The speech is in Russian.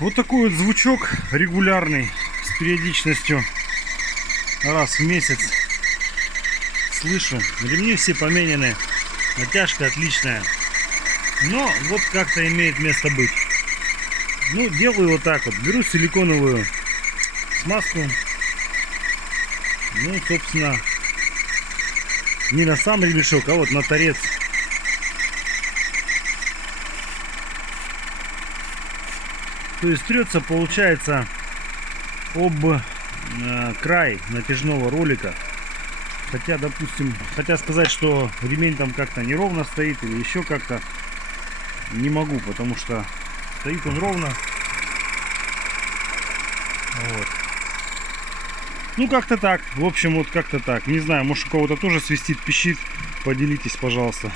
Вот такой вот звучок регулярный, с периодичностью раз в месяц слышу. Ремни все поменены, натяжка отличная, но вот как-то имеет место быть. Ну, делаю вот так вот, беру силиконовую смазку, ну, собственно, не на сам ремешок, а вот на торец. То есть трется, получается, об край натяжного ролика. Хотя, допустим, сказать, что ремень там как-то неровно стоит или еще как-то, не могу, потому что стоит он ровно. Вот. Ну, как-то так. В общем, вот как-то так. Не знаю, может, у кого-то тоже свистит, пищит. Поделитесь, пожалуйста.